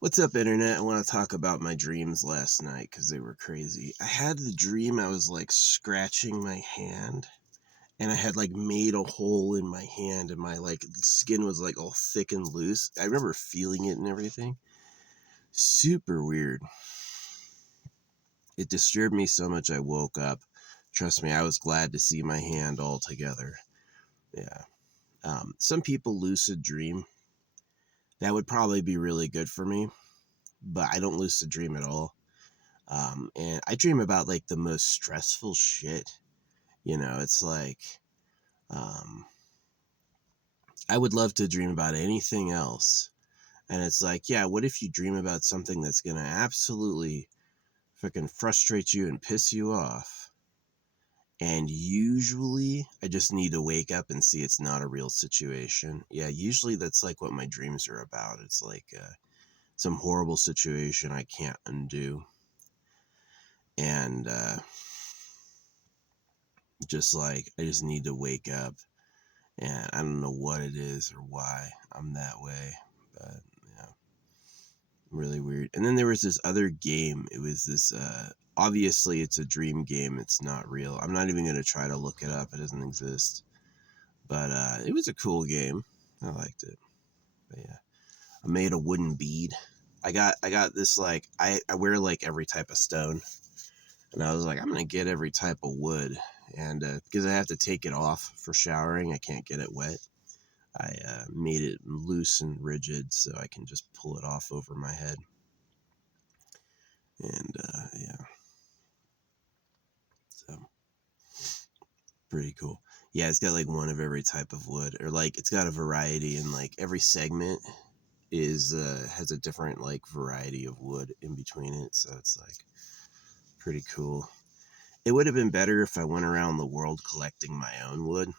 What's up, internet? I want to talk about my dreams last night because they were crazy. I had the dream I was like scratching my hand, and I had like made a hole in my hand, and my like skin was like all thick and loose. I remember feeling it and everything. Super weird. It disturbed me so much I woke up. Trust me, I was glad to see my hand all together. Yeah. Some people lucid dream. That would probably be really good for me, but I don't lucid dream at all. And I dream about like the most stressful shit. It's like, um, I would love to dream about anything else. And it's like, yeah, what if you dream about something that's going to absolutely freaking frustrate you and piss you off? And usually I just need to wake up and see it's not a real situation. Yeah, usually that's like what my dreams are about. It's like some horrible situation I can't undo. And just like, I just need to wake up. And I don't know what it is or why I'm that way, but yeah, really weird. And then there was this other game. It was this, obviously it's a dream game. It's not real. I'm not even going to try to look it up. It doesn't exist. But it was a cool game. I liked it. But yeah, I made a wooden bead. I got this, like, I wear like every type of stone. And I was like, I'm going to get every type of wood. And because I have to take it off for showering, I can't get it wet. I made it loose and rigid so I can just pull it off over my head. And yeah, so pretty cool. Yeah, it's got like one of every type of wood, or like it's got a variety, and like every segment is has a different like variety of wood in between it. So it's like pretty cool. It would have been better if I went around the world collecting my own wood,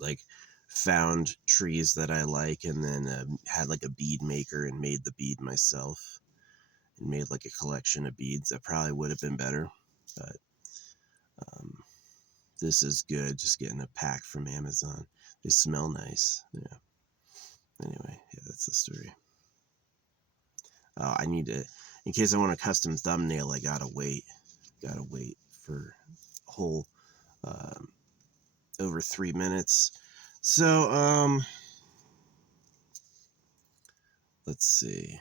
like found trees that I like, and then had like a bead maker and made the bead myself. And made like a collection of beads. That probably would have been better, but um, this is good. Just getting a pack from Amazon. They smell nice. Yeah. Anyway, yeah, that's the story. I need to, in case I want a custom thumbnail, I gotta wait. Gotta wait for a whole over 3 minutes. So let's see.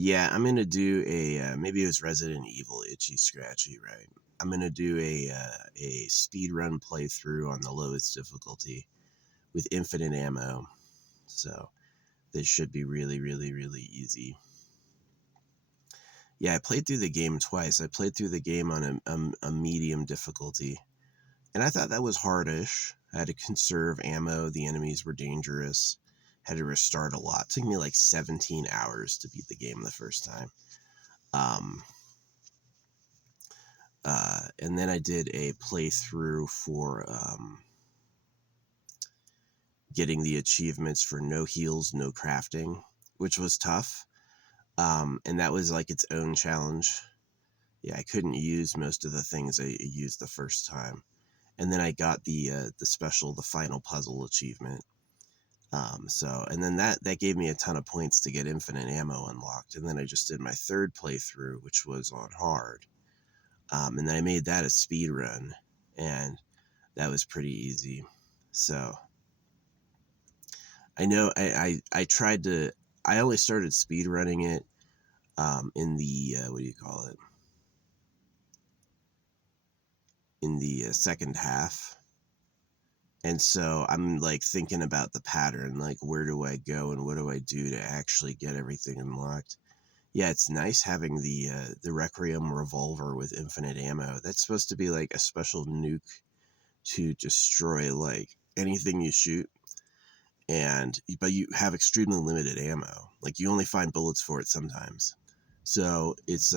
Yeah, I'm gonna do a maybe it was Resident Evil Itchy Scratchy, right? I'm gonna do a speed run playthrough on the lowest difficulty with infinite ammo, so this should be really, really, really easy. Yeah, I played through the game twice. I played through the game on a medium difficulty, and I thought that was hardish. I had to conserve ammo. The enemies were dangerous. Had to restart a lot. It took me like 17 hours to beat the game the first time. Um, and then I did a playthrough for getting the achievements for no heals, no crafting, which was tough. And that was like its own challenge. Yeah, I couldn't use most of the things I used the first time. And then I got the final puzzle achievement. And then that gave me a ton of points to get infinite ammo unlocked. And then I just did my third playthrough, which was on hard. And then I made that a speed run, and that was pretty easy. So I know I tried to. I only started speed running it in the what do you call it? In the second half. And so I'm like thinking about the pattern, like where do I go and what do I do to actually get everything unlocked? Yeah, it's nice having the Requiem revolver with infinite ammo. That's supposed to be like a special nuke to destroy like anything you shoot, but you have extremely limited ammo. Like you only find bullets for it sometimes. So it's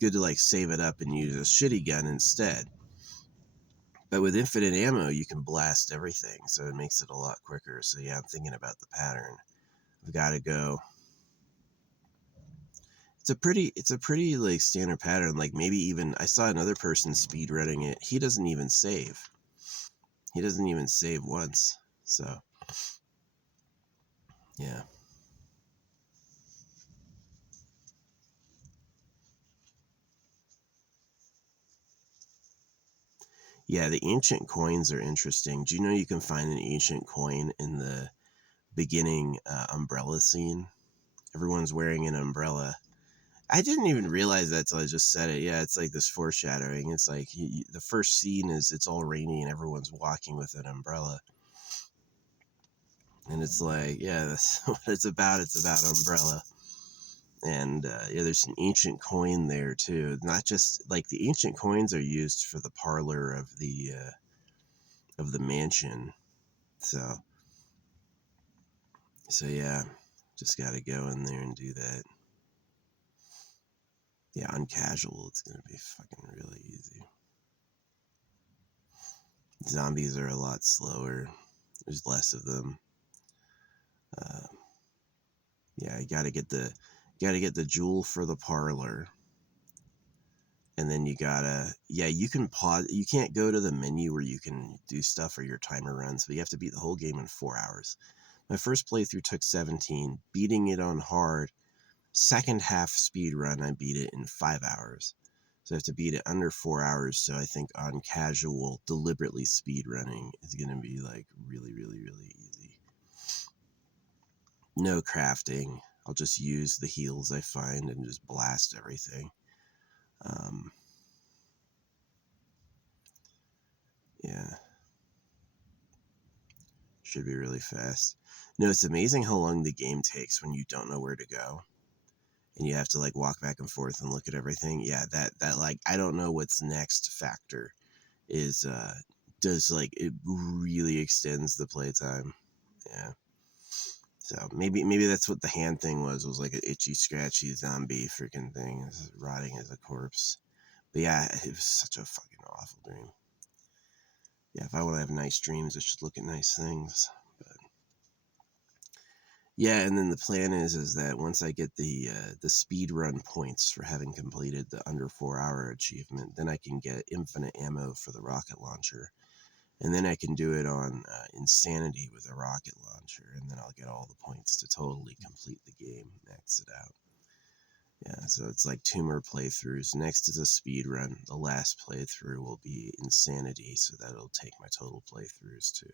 good to like save it up and use a shitty gun instead. But with infinite ammo, you can blast everything, so it makes it a lot quicker. So yeah, I'm thinking about the pattern. I've got to go it's a pretty like standard pattern. Like maybe even I saw another person speed running it. He doesn't even save. He doesn't even save once. So yeah. Yeah, the ancient coins are interesting. Do you know you can find an ancient coin in the beginning umbrella scene? Everyone's wearing an umbrella. I didn't even realize that till I just said it. Yeah, it's like this foreshadowing. It's like the first scene is it's all rainy and everyone's walking with an umbrella. And it's like, yeah, that's what it's about. It's about umbrella. And yeah, there's an ancient coin there too. Not just like the ancient coins are used for the parlor of the mansion. So yeah, just got to go in there and do that. Yeah, on casual, it's gonna be fucking really easy. Zombies are a lot slower. There's less of them. Uh, yeah, you gotta get the jewel for the parlor, and then you can pause. You can't go to the menu where you can do stuff or your timer runs, but you have to beat the whole game in 4 hours. My first playthrough took 17. Beating it on hard, second half speed run, I beat it in 5 hours. So I have to beat it under 4 hours. So I think on casual, deliberately speed running is gonna be like really, really, really easy. No crafting. I'll just use the heals I find and just blast everything. Um, yeah, should be really fast. No, it's amazing how long the game takes when you don't know where to go and you have to like walk back and forth and look at everything. Yeah, that like I don't know what's next factor is does like it really extends the playtime. Yeah. So maybe that's what the hand thing was like an itchy scratchy zombie freaking thing rotting as a corpse. But yeah, it was such a fucking awful dream. Yeah, if I want to have nice dreams, I should look at nice things. But yeah, and then the plan is that once I get the speed run points for having completed the under 4 hour achievement, then I can get infinite ammo for the rocket launcher, and then I can do it on insanity with a rocket launcher, and then I'll get all the points to totally complete the game, max it out. Yeah, so it's like 2 more playthroughs. Next is a speed run. The last playthrough will be insanity, so that'll take my total playthroughs to.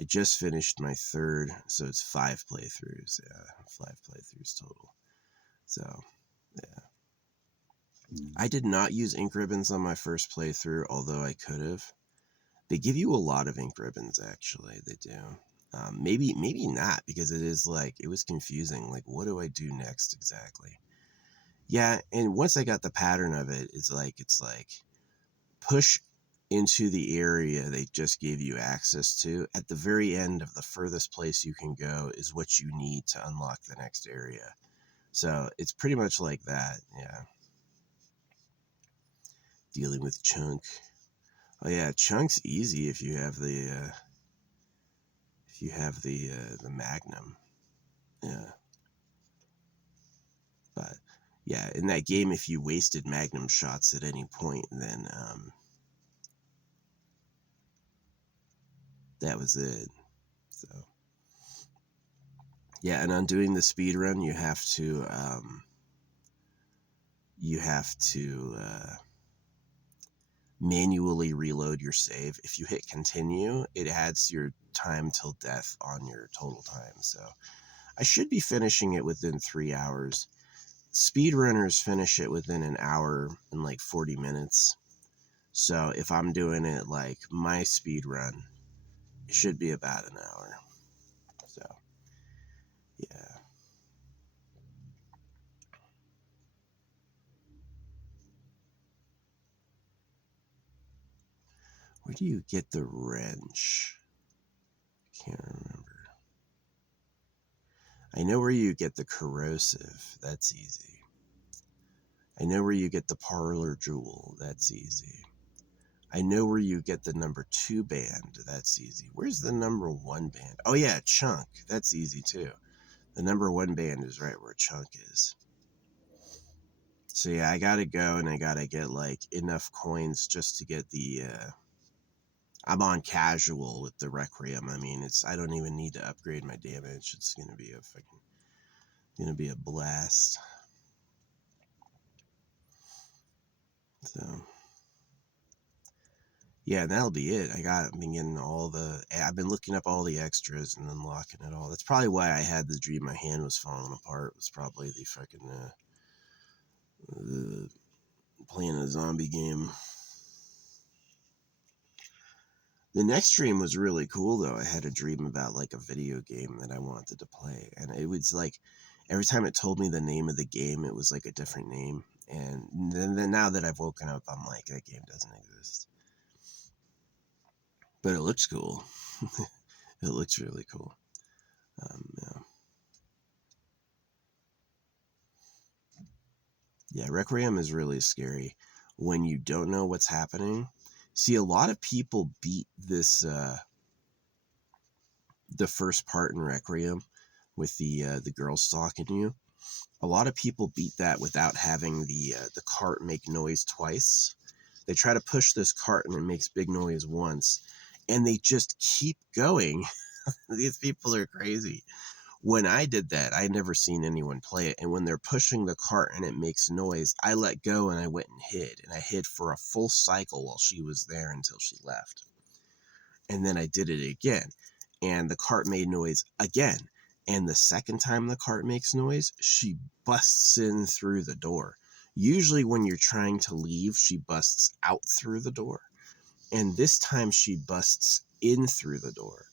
I just finished my third, so it's 5 playthroughs. Yeah, 5 playthroughs total. So yeah, I did not use ink ribbons on my first playthrough, although I could have. They give you a lot of ink ribbons, actually. They do. Maybe not, because it is like it was confusing. Like, what do I do next exactly? Yeah, and once I got the pattern of it, it's like push into the area they just gave you access to. At the very end of the furthest place you can go is what you need to unlock the next area. So it's pretty much like that. Yeah. Dealing with Chunk. Oh yeah, Chunk's easy if you have the Magnum. Yeah. But yeah, in that game, if you wasted Magnum shots at any point, then that was it. So yeah, and on doing the speed run, you have to manually reload your save. If you hit continue, it adds your time till death on your total time. So I should be finishing it within 3 hours. Speedrunners finish it within an hour and like 40 minutes. So if I'm doing it like my speed run, it should be about an hour. So yeah. Where do you get the wrench? Can't remember. I know where you get the corrosive. That's easy. I know where you get the parlor jewel. That's easy. I know where you get the number 2 band. That's easy. Where's the number 1 band? Oh yeah, Chunk. That's easy too. The number 1 band is right where Chunk is. So yeah, I gotta go and I gotta get like enough coins just to get the I'm on casual with the Requiem. I mean, I don't even need to upgrade my damage. It's gonna be a blast. So yeah, and that'll be it. I've been getting I've been looking up all the extras and unlocking it all. That's probably why I had the dream my hand was falling apart. It was probably the fucking playing a zombie game. The next dream was really cool though. I had a dream about like a video game that I wanted to play, and it was like every time it told me the name of the game, it was like a different name. And then now that I've woken up, I'm like, that game doesn't exist. But it looks cool. It looks really cool. Yeah. Yeah, Requiem is really scary when you don't know what's happening. See, a lot of people beat the first part in Requiem with the girl stalking you. A lot of people beat that without having the cart make noise twice. They try to push this cart and it makes big noise once, and they just keep going. These people are crazy. When I did that, I had never seen anyone play it. And when they're pushing the cart and it makes noise, I let go and I went and hid. And I hid for a full cycle while she was there until she left. And then I did it again. And the cart made noise again. And the second time the cart makes noise, she busts in through the door. Usually when you're trying to leave, she busts out through the door. And this time she busts in through the door.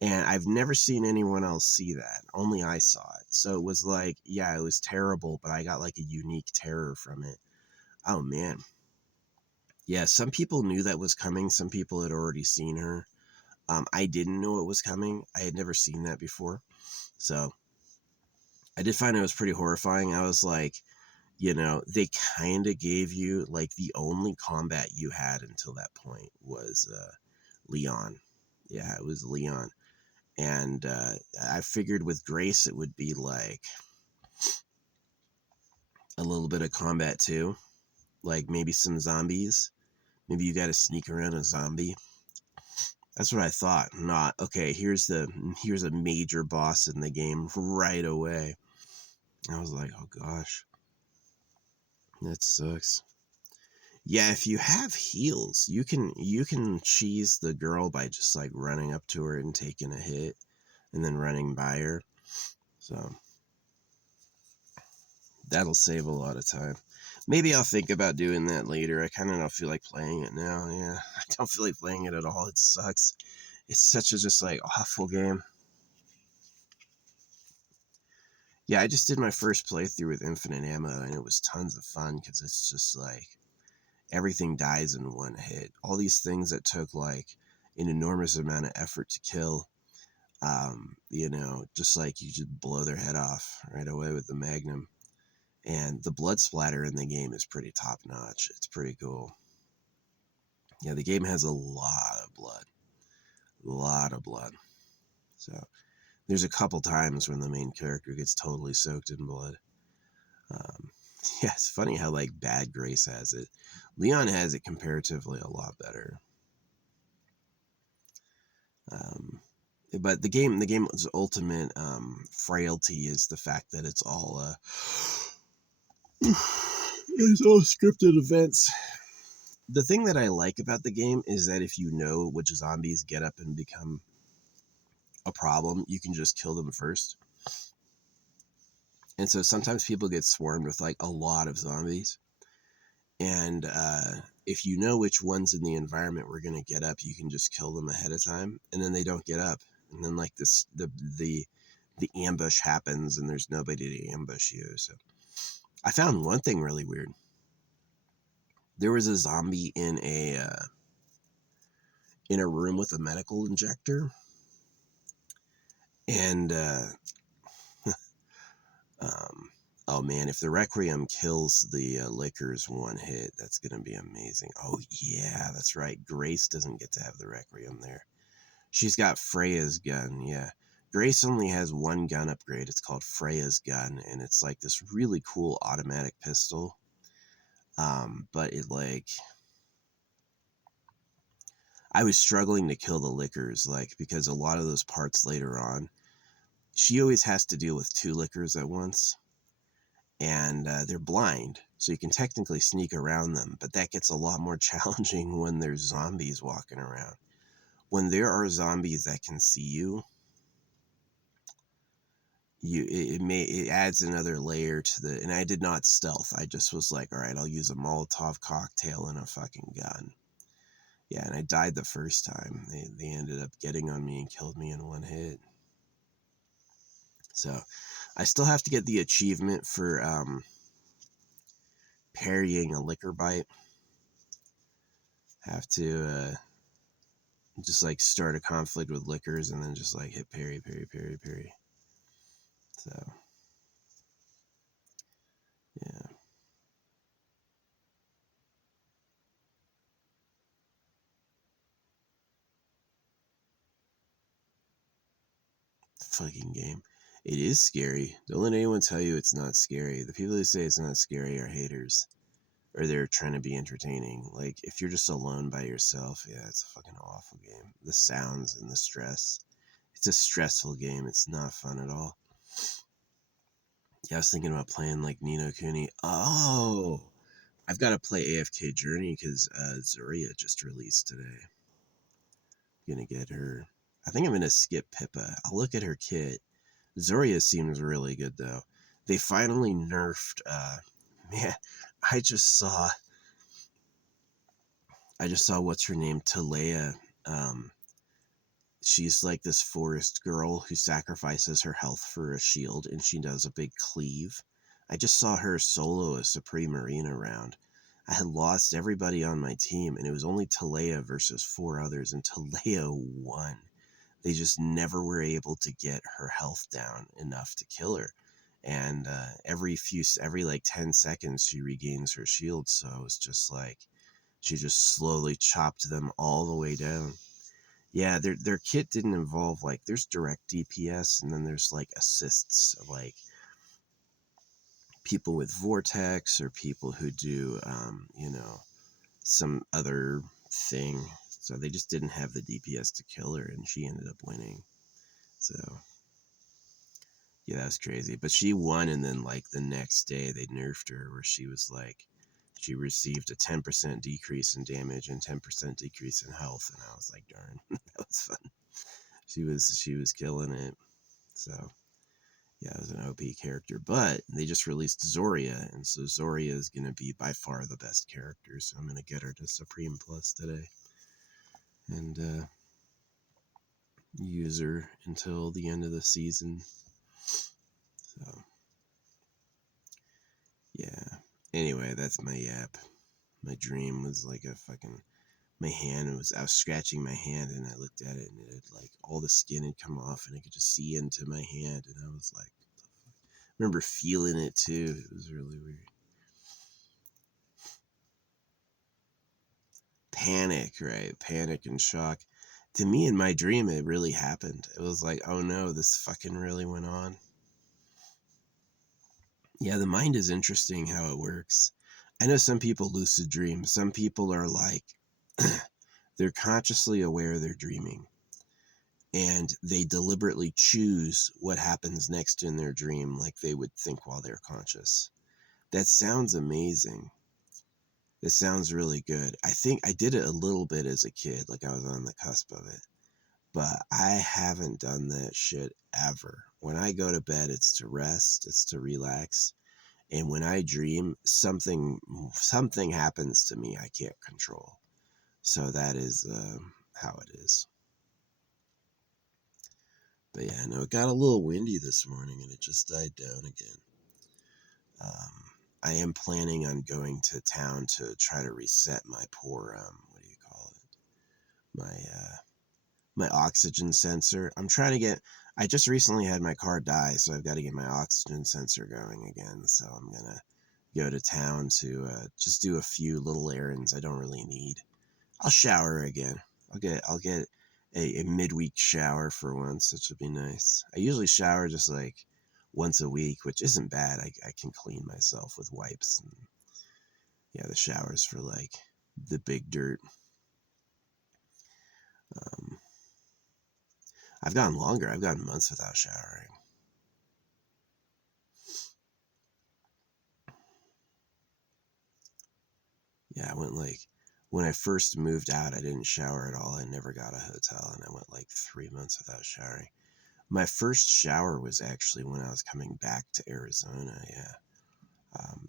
And I've never seen anyone else see that. Only I saw it. So it was like, yeah, it was terrible, but I got like a unique terror from it. Oh, man. Yeah, some people knew that was coming. Some people had already seen her. I didn't know it was coming. I had never seen that before. So I did find it was pretty horrifying. I was like, they kind of gave you like the only combat you had until that point was Leon. Yeah, it was Leon. And I figured with Grace it would be like a little bit of combat too, like maybe some zombies. Maybe you got to sneak around a zombie. That's what I thought. Not okay. Here's a major boss in the game right away. I was like, oh gosh, that sucks. Yeah, if you have heals, you can cheese the girl by just like running up to her and taking a hit, and then running by her. So that'll save a lot of time. Maybe I'll think about doing that later. I kind of don't feel like playing it now. Yeah, I don't feel like playing it at all. It sucks. It's such a just like awful game. Yeah, I just did my first playthrough with infinite ammo and it was tons of fun because it's just like everything dies in one hit. All these things that took like an enormous amount of effort to kill, just like you just blow their head off right away with the Magnum. And the blood splatter in the game is pretty top notch. It's pretty cool. Yeah, the game has a lot of blood. A lot of blood. So there's a couple times when the main character gets totally soaked in blood. Um, yeah, it's funny how like bad Grace has it. Leon has it comparatively a lot better. Um, but the game's ultimate frailty is the fact that it's all it's all scripted events. The thing that I like about the game is that if you know which zombies get up and become a problem, you can just kill them first. And so sometimes people get swarmed with like a lot of zombies. And if you know which ones in the environment were going to get up, you can just kill them ahead of time. And then they don't get up. And then like the ambush happens and there's nobody to ambush you. So I found one thing really weird. There was a zombie in a room with a medical injector. And oh man, if the Requiem kills the Lickers one hit, that's going to be amazing. Oh yeah, that's right. Grace doesn't get to have the Requiem there. She's got Freya's gun, yeah. Grace only has one gun upgrade. It's called Freya's gun, and it's like this really cool automatic pistol. But it like I was struggling to kill the lickers, like because a lot of those parts later on, she always has to deal with two lickers at once, and they're blind, so you can technically sneak around them, but that gets a lot more challenging when there's zombies walking around. When there are zombies that can see you, it adds another layer to the. And I did not stealth. I just was like, all right, I'll use a Molotov cocktail and a fucking gun. Yeah, and I died the first time. They ended up getting on me and killed me in one hit. So I still have to get the achievement for parrying a licker bite. Have to just like start a conflict with lickers and then just like hit parry, parry, parry, parry. So yeah. Fucking game. It is scary. Don't let anyone tell you it's not scary. The people who say it's not scary are haters. Or they're trying to be entertaining. Like, if you're just alone by yourself, yeah, it's a fucking awful game. The sounds and the stress. It's a stressful game. It's not fun at all. Yeah, I was thinking about playing like Ni no Kuni. Oh! I've got to play AFK Journey because Zoria just released today. Gonna get her. I think I'm gonna skip Pippa. I'll look at her kit. Zoria seems really good though. They finally nerfed. Man, I just saw. What's her name, Talea. Um, she's like this forest girl who sacrifices her health for a shield, and she does a big cleave. I just saw her solo a Supreme Arena round. I had lost everybody on my team, and it was only Talea versus four others, and Talea won. They just never were able to get her health down enough to kill her. And every like 10 seconds, she regains her shield. So it's just like she just slowly chopped them all the way down. Yeah, their kit didn't involve like there's direct DPS and then there's like assists, like people with vortex or people who do some other thing. So they just didn't have the DPS to kill her, and she ended up winning. So yeah, that's crazy. But she won, and then like the next day they nerfed her, where she was like, she received a 10% decrease in damage and 10% decrease in health, and I was like, darn, that was fun. She was killing it. So yeah, it was an OP character. But they just released Zoria, and so Zoria is gonna be by far the best character. So I'm gonna get her to Supreme Plus today, and use her until the end of the season. So yeah. Anyway, that's my yap. My dream was like a fucking I was scratching my hand and I looked at it and it had like all the skin had come off and I could just see into my hand and I was like, I remember feeling it too. It was really weird. Panic, right? Panic and shock. To me in my dream, it really happened. It was like, oh no, this fucking really went on. Yeah, the mind is interesting how it works. I know some people lucid dream. Some people are like, they're consciously aware they're dreaming and they deliberately choose what happens next in their dream like they would think while they're conscious. That sounds amazing. It sounds really good. I think I did it a little bit as a kid, like I was on the cusp of it. But I haven't done that shit ever. When I go to bed, it's to rest, it's to relax. And when I dream, something happens to me I can't control. So that is how it is. But yeah, no, it got a little windy this morning and it just died down again. I am planning on going to town to try to reset my poor, what do you call it? My oxygen sensor. I just recently had my car die, so I've got to get my oxygen sensor going again. So I'm going to go to town to just do a few little errands I don't really need. I'll shower again. I'll get a midweek shower for once, which would be nice. I usually shower just like once a week, which isn't bad. I can clean myself with wipes. And Yeah, the showers for like the big dirt. Um, I've gone longer. I've gone months without showering. Yeah, I went like when I first moved out, I didn't shower at all. I never got a hotel, and I went like 3 months without showering. My first shower was actually when I was coming back to Arizona. Yeah,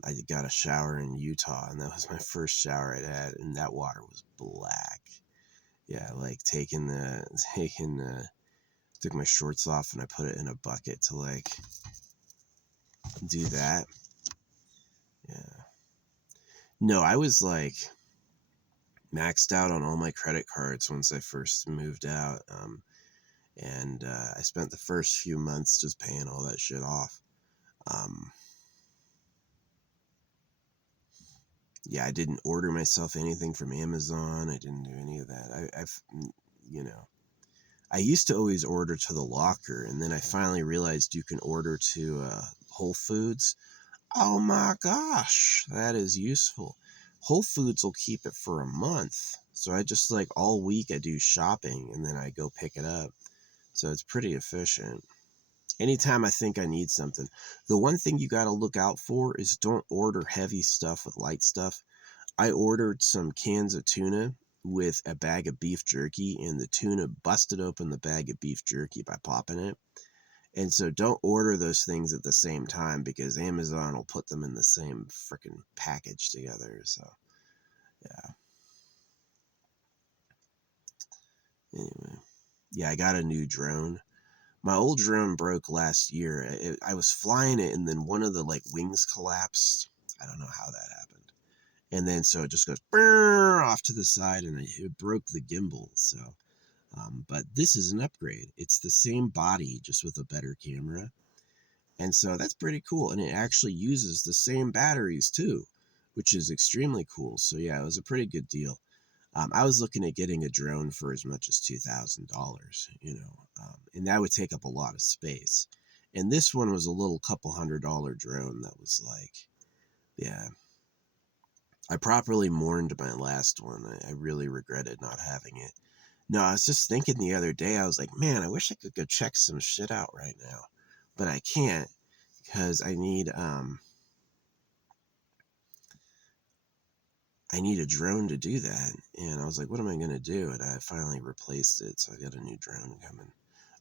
I got a shower in Utah, and that was my first shower I'd had, and that water was black. Yeah, like taking the took my shorts off and I put it in a bucket to like do that. Yeah. No, I was like maxed out on all my credit cards once I first moved out. And I spent the first few months just paying all that shit off. Um, yeah, I didn't order myself anything from Amazon. I didn't do any of that. You know, I used to always order to the locker, and then I finally realized you can order to Whole Foods. Oh my gosh, that is useful. Whole Foods will keep it for a month. So I just like all week I do shopping and then I go pick it up. So it's pretty efficient. Anytime I think I need something. The one thing you got to look out for is don't order heavy stuff with light stuff. I ordered some cans of tuna with a bag of beef jerky, and the tuna busted open the bag of beef jerky by popping it. And so don't order those things at the same time because Amazon will put them in the same freaking package together. So, yeah. Anyway, yeah, I got a new drone. My old drone broke last year. I was flying it, and then one of the like wings collapsed. I don't know how that happened. And then so it just goes off to the side, and it broke the gimbal. So, but this is an upgrade. It's the same body, just with a better camera. And so that's pretty cool. And it actually uses the same batteries too, which is extremely cool. So yeah, it was a pretty good deal. I was looking at getting a drone for as much as $2,000, and that would take up a lot of space. And this one was a little couple $100 drone that was like, yeah, I properly mourned my last one. I really regretted not having it. No, I was just thinking the other day, I was like, man, I wish I could go check some shit out right now, but I can't because I need a drone to do that. And I was like, what am I going to do? And I finally replaced it. So I got a new drone coming.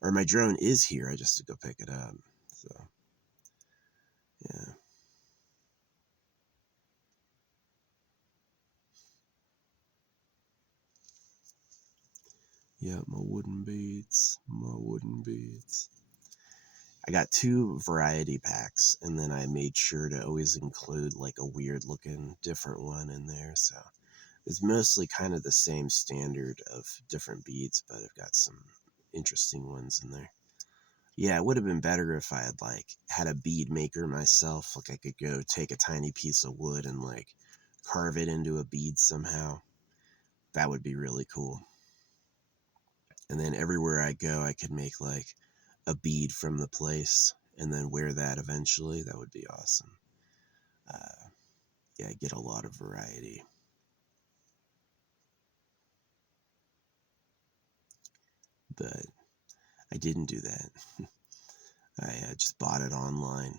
Or my drone is here. I just have to go pick it up. So, yeah. Yeah, my wooden beads. My wooden beads. I got 2 variety packs. And then I made sure to always include like a weird looking different one in there. So it's mostly kind of the same standard of different beads, but I've got some interesting ones in there. Yeah, it would have been better if I had like had a bead maker myself. Like I could go take a tiny piece of wood and like carve it into a bead somehow. That would be really cool. And then everywhere I go, I could make like a bead from the place and then wear that eventually. That would be awesome. Uh, yeah, I get a lot of variety. But I didn't do that. I just bought it online.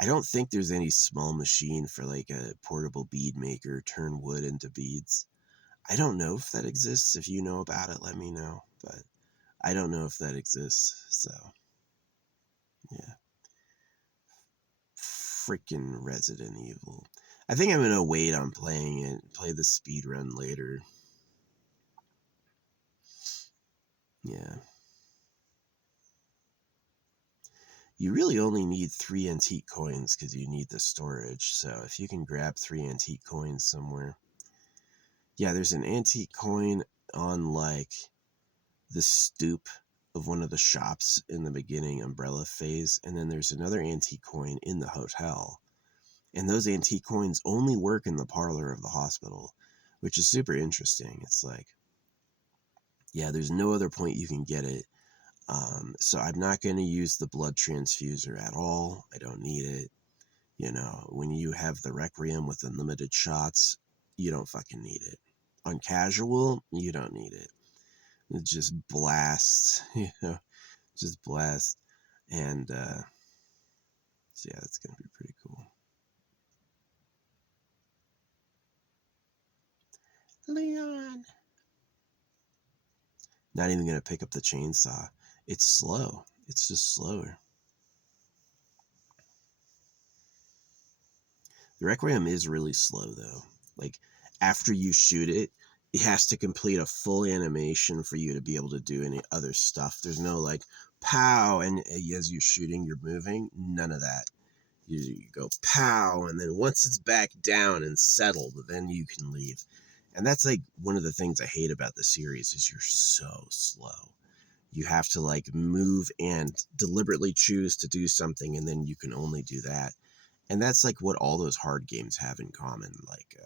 I don't think there's any small machine for like a portable bead maker, turn wood into beads. I don't know if that exists. If you know about it, let me know. But I don't know if that exists. So, yeah. Freaking Resident Evil. I think I'm going to wait on playing it, play the speed run later. Yeah. You really only need 3 antique coins because you need the storage. So if you can grab 3 antique coins somewhere. Yeah, there's an antique coin on like the stoop of one of the shops in the beginning umbrella phase, and then there's another antique coin in the hotel. And those antique coins only work in the parlor of the hospital, which is super interesting. It's like, yeah, there's no other point you can get it. So I'm not going to use the blood transfuser at all. I don't need it. You know, when you have the Requiem with unlimited shots, you don't fucking need it. On casual, you don't need it. It just blasts, you know, just blast. And so yeah, that's gonna be pretty cool. Leon. Not even gonna pick up the chainsaw. It's slow. It's just slower. The Requiem is really slow though. Like after you shoot it, it has to complete a full animation for you to be able to do any other stuff. There's no like pow and as you're shooting, you're moving. None of that. You go pow, and then once it's back down and settled, then you can leave. And that's like one of the things I hate about the series is you're so slow. You have to like move and deliberately choose to do something, and then you can only do that. And that's like what all those hard games have in common. Like,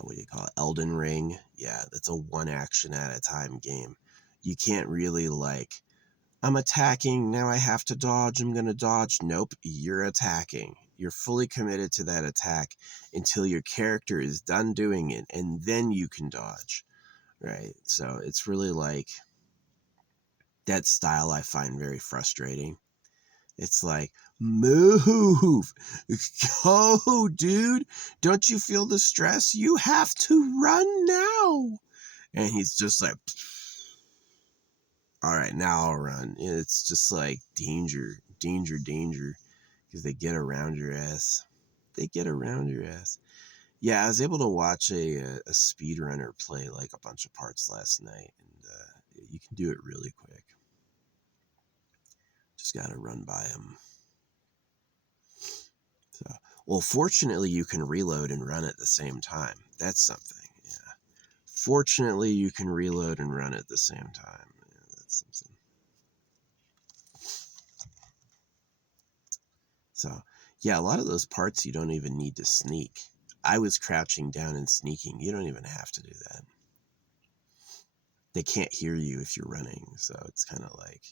what do you call it? Elden Ring. Yeah, that's a one action at a time game. You can't really like, I'm attacking, now I have to dodge, I'm going to dodge. Nope, you're attacking. You're fully committed to that attack until your character is done doing it, and then you can dodge, right? So it's really like that style I find very frustrating. It's like, move, go, dude. Don't you feel the stress? You have to run now. And he's just like, all right, now I'll run. It's just like danger, danger, danger, because they get around your ass. They get around your ass. Yeah, I was able to watch a speedrunner play like a bunch of parts last night, and you can do it really quick. Just got to run by them. So, well, fortunately, you can reload and run at the same time. That's something. Yeah. Fortunately, you can reload and run at the same time. Yeah, that's something. So, yeah, a lot of those parts you don't even need to sneak. I was crouching down and sneaking. You don't even have to do that. They can't hear you if you're running, so it's kind of like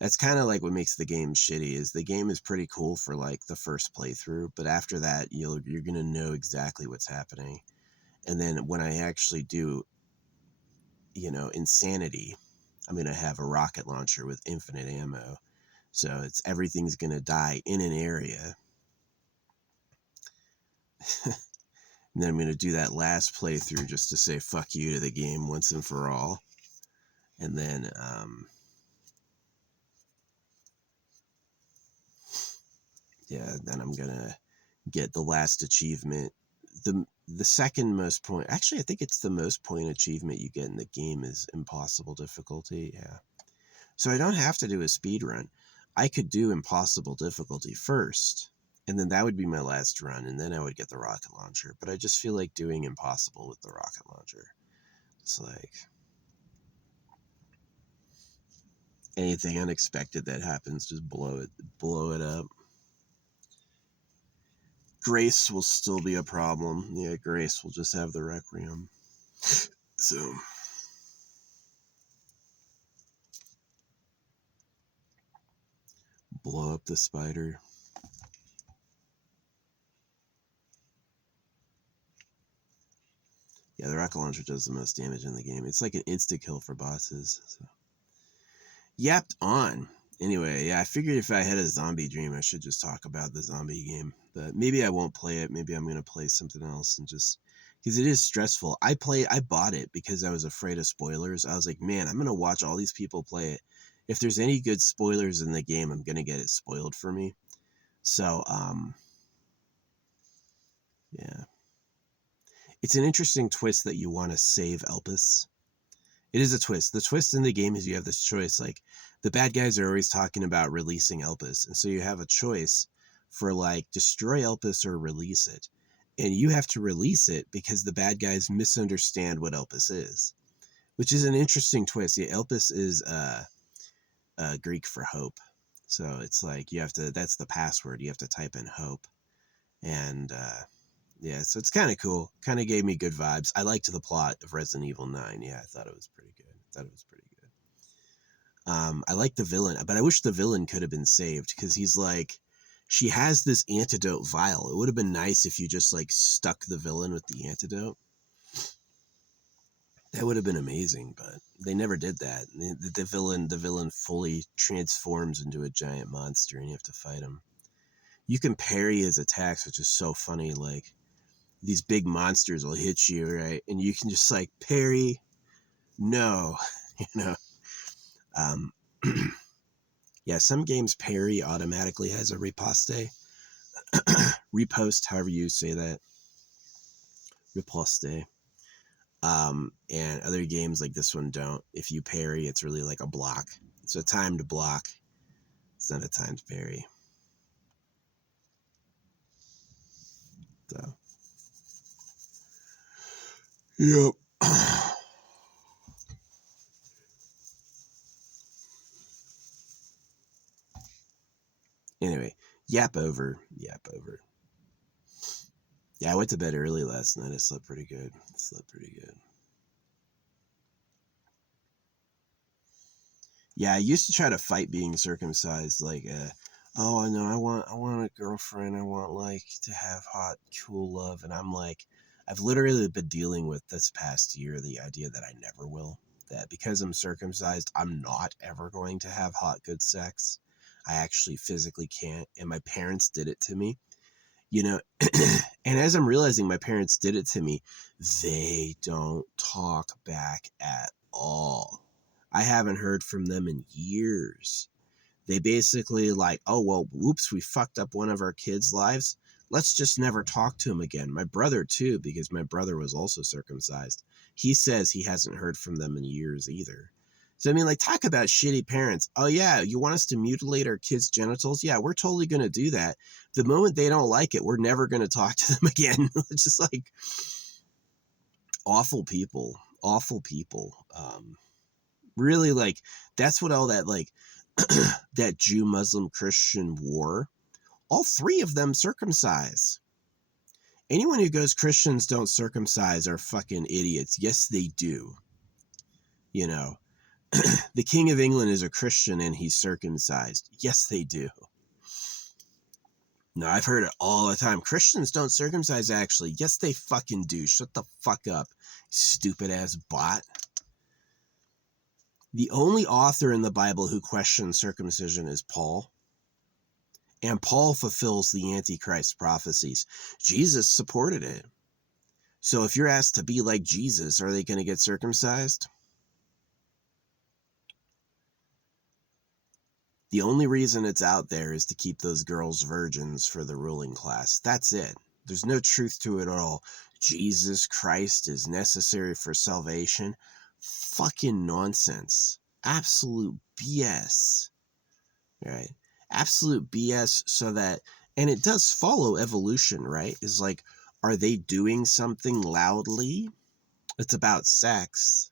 that's kind of like what makes the game shitty. Is the game is pretty cool for like the first playthrough, but after that, you're gonna know exactly what's happening. And then when I actually do, Insanity, I'm gonna have a rocket launcher with infinite ammo, so it's everything's gonna die in an area. And then I'm going to do that last playthrough just to say fuck you to the game once and for all. And then, then I'm going to get the last achievement. The second most point, actually, I think it's the most point achievement you get in the game is impossible difficulty. Yeah. So I don't have to do a speed run. I could do impossible difficulty first, and then that would be my last run, and then I would get the rocket launcher. But I just feel like doing impossible with the rocket launcher. It's like anything unexpected that happens, just blow it up. Grace will still be a problem. Yeah, Grace will just have the Requiem. So blow up the spider. Yeah, the rocket launcher does the most damage in the game. It's like an insta kill for bosses. So. Yapped on. Anyway, yeah, I figured if I had a zombie dream, I should just talk about the zombie game. But maybe I won't play it. Maybe I'm gonna play something else and just because it is stressful. I bought it because I was afraid of spoilers. I was like, man, I'm gonna watch all these people play it. If there's any good spoilers in the game, I'm gonna get it spoiled for me. So, yeah, it's an interesting twist that you want to save Elpis. It is a twist. The twist in the game is you have this choice. Like, the bad guys are always talking about releasing Elpis. And so you have a choice for, like, destroy Elpis or release it. And you have to release it because the bad guys misunderstand what Elpis is, which is an interesting twist. Yeah, Elpis is Greek for hope. So it's like that's the password. You have to type in hope. And, yeah, so it's kind of cool. Kind of gave me good vibes. I liked the plot of Resident Evil 9. Yeah, I thought it was pretty good. I like the villain, but I wish the villain could have been saved because he's like She has this antidote vial. It would have been nice if you just like stuck the villain with the antidote. That would have been amazing, but they never did that. The villain fully transforms into a giant monster, and you have to fight him. You can parry his attacks, which is so funny. Like, these big monsters will hit you, right? And you can just like parry. No, you know. Um, yeah, some games parry automatically has a riposte. Repost, however you say that. Riposte. And other games like this one don't. If you parry, it's really like a block. It's a time to block. It's not a time to parry. So, yep. Anyway, yap over. Yeah, I went to bed early last night. I slept pretty good. Yeah, I used to try to fight being circumcised. Like, oh, no, I want a girlfriend. I want like to have hot, cool love. And I'm like, I've literally been dealing with this past year the idea that I never will. That because I'm circumcised, I'm not ever going to have hot, good sex. I actually physically can't. And my parents did it to me, you know. And as I'm realizing my parents did it to me, they don't talk back at all. I haven't heard from them in years. They basically like, oh, well, whoops, we fucked up one of our kids' lives. Let's just never talk to him again. My brother, too, because my brother was also circumcised. He says he hasn't heard from them in years either. So, I mean, like, talk about shitty parents. Oh, yeah, you want us to mutilate our kids' genitals? Yeah, we're totally going to do that. The moment they don't like it, we're never going to talk to them again. It's just like awful people. Really, like, that's what all that, like, that Jew, Muslim, Christian war, all three of them circumcise. Anyone who goes Christians don't circumcise are fucking idiots. Yes, they do. You know, the King of England is a Christian and he's circumcised. Yes, they do. No, I've heard it all the time. Christians don't circumcise, actually. Yes, they fucking do. Shut the fuck up, stupid ass bot. The only author in the Bible who questions circumcision is Paul. And Paul fulfills the Antichrist prophecies. Jesus supported it. So if you're asked to be like Jesus, are they going to get circumcised? The only reason it's out there is to keep those girls virgins for the ruling class. That's it. There's no truth to it at all. Jesus Christ is necessary for salvation. Fucking nonsense. Absolute BS. Right? Absolute BS. So that, and it does follow evolution, right? Is like, are they doing something loudly? It's about sex.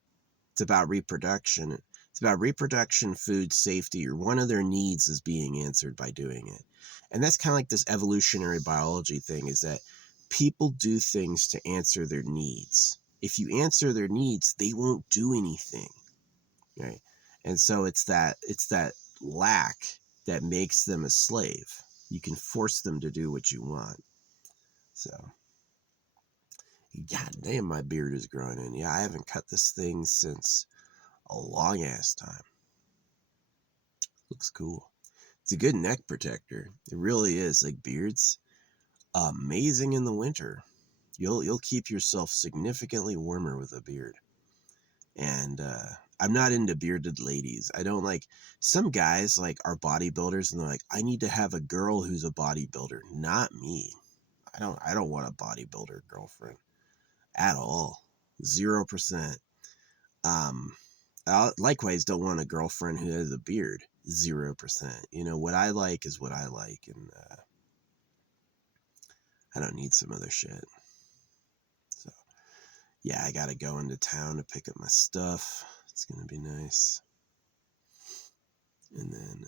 It's about reproduction. It's about reproduction, food, safety, or one of their needs is being answered by doing it. And that's kind of like this evolutionary biology thing, is that people do things to answer their needs. If you answer their needs, they won't do anything, right? And so it's that lack that makes them a slave. You can force them to do what you want. So, god damn, my beard is growing in. Yeah, I haven't cut this thing since a long ass time. Looks cool. It's a good neck protector. It really is. Like, beards, amazing in the winter. You'll keep yourself significantly warmer with a beard. And I'm not into bearded ladies. I don't like, some guys like are bodybuilders and they're like, I need to have a girl who's a bodybuilder. Not me. I don't want a bodybuilder girlfriend at all. 0%. I likewise don't want a girlfriend who has a beard. 0%. You know, what I like is what I like, and I don't need some other shit. So, yeah, I gotta go into town to pick up my stuff. It's gonna be nice. And then,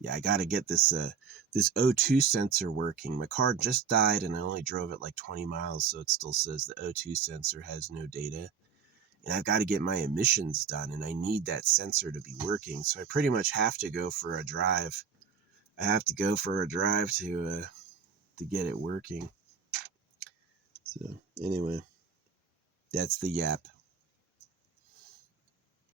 yeah, I gotta get this this O2 sensor working. My car just died, and I only drove it like 20 miles, so it still says the O2 sensor has no data. And I've got to get my emissions done, and I need that sensor to be working. So I pretty much have to go for a drive I have to go for a drive to get it working. So anyway, that's the yap.